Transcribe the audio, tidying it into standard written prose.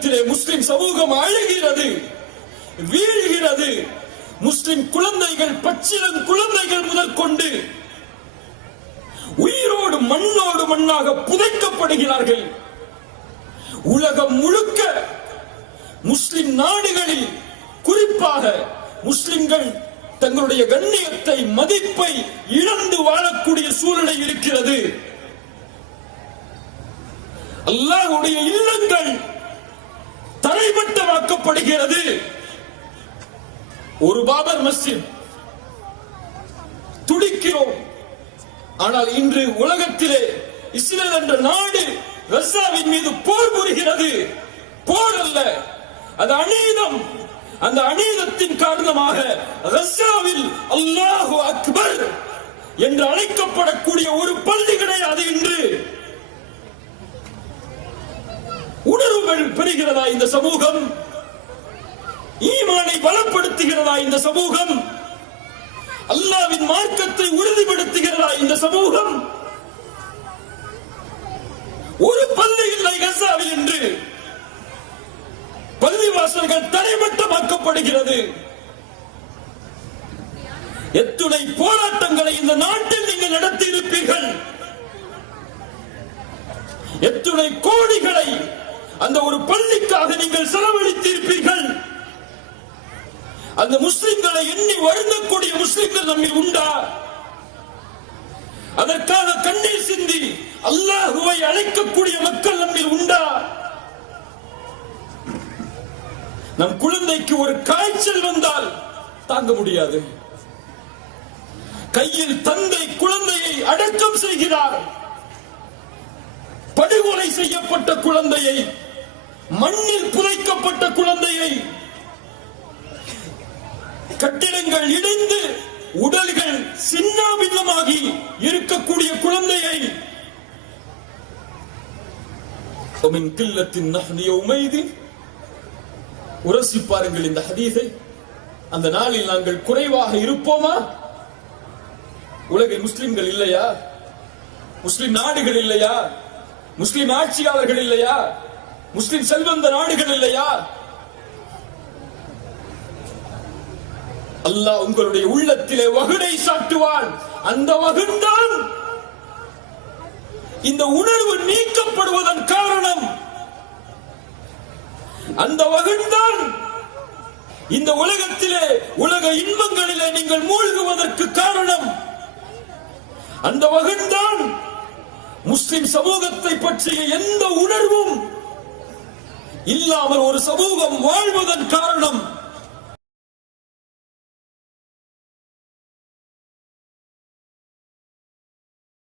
உலகத்திலே முஸ்லிம் சமூகம் அழுகிறது, வீழ்கிறது. முஸ்லிம் குழந்தைகள், பச்சிளம் குழந்தைகள் முதற்கொண்டு உயிரோடு மண்ணோடு மண்ணாக புதைக்கப்படுகிறார்கள். உலகம் முழுக்க முஸ்லிம் நாடுகளில் குறிப்பாக முஸ்லிம்கள் தங்களுடைய கண்ணியத்தை, மதிப்பை இழந்து வாழக்கூடிய சூழ்நிலை இருக்கிறது. அல்லாஹ்வுடைய இல்லங்கள் தரைமட்டமாக்கப்படுகிறது. ஒரு பாபர் மஸ்ஜித் துடிக்கிறோம். ஆனால் இன்று உலகத்திலே இஸ்ரேல் என்ற நாடு கஸாவின் மீது போர் புரிகிறது. போர் அல்ல, அது அநீதம். அந்த அநீதத்தின் காரணமாக கஸாவில் அல்லாஹு அக்பர் என்று அழைக்கப்படக்கூடிய ஒரு பள்ளி கிடையாது. இன்று உணர்வுகள் பெறுகிறதா இந்த சமூகம்? ஈமானை பலப்படுத்துகிறதா இந்த சமூகம்? அல்லாஹ்வின் மார்க்கத்தை உறுதிப்படுத்துகிறதா இந்த சமூகம்? ஒரு பள்ளி இல்லை கஸாவில் என்று. பள்ளிவாசல்கள் தரைமட்டமாக்கப்படுகிறது. எத்துணை போராட்டங்களை இந்த நாட்டில் நீங்கள் நடத்தி இருப்பீர்கள். எத்துணை கோடிகளை அந்த ஒரு பள்ளிக்காக நீங்கள் செலவழித்திருப்பீர்கள். அந்த முஸ்லிம்களை எண்ணி வருந்தக்கூடிய முஸ்லிம்கள் நம்மில் உண்டா? அதற்காக கண்ணீர் சிந்தி அல்லாஹுவை அழைக்கக்கூடிய மக்கள் நம்மில் உண்டா? நம் குழந்தைக்கு ஒரு காய்ச்சல் வந்தால் தாங்க முடியாது. கையில் தந்தை குழந்தையை அடக்கம் செய்கிறார். படுகொலை செய்யப்பட்ட குழந்தையை, மண்ணில் புதைக்கப்பட்ட குழந்தையை, கட்டிடங்கள் இடிந்து உடல்கள் சின்னாபின்னமாகி இருக்கக்கூடிய குழந்தையை உரசி பாருங்கள் இந்த ஹதீஸை. அந்த நாளில் நாங்கள் குறைவாக இருப்போமா? உலகில் முஸ்லிம்கள் இல்லையா? முஸ்லிம் நாடுகள் இல்லையா? முஸ்லிம் ஆட்சியாளர்கள் இல்லையா? முஸ்லிம் செல்வந்த நாடுகள் இல்லையா? அல்லாஹ் உங்களுடைய உள்ளத்திலே வகுடை சாட்டுவான். அந்த வகுந்தான் இந்த உணர்வு நீக்கப்படுவதன் காரணம். அந்த வகுந்தான் இந்த உலகத்திலே, உலக இன்பங்களிலே நீங்கள் மூழ்குவதற்கு காரணம். அந்த வகுந்தான் முஸ்லிம் சமூகத்தை பற்றிய எந்த உணர்வும் இல்லாமல் ஒரு சமூகம் வாழ்வதன் காரணம்.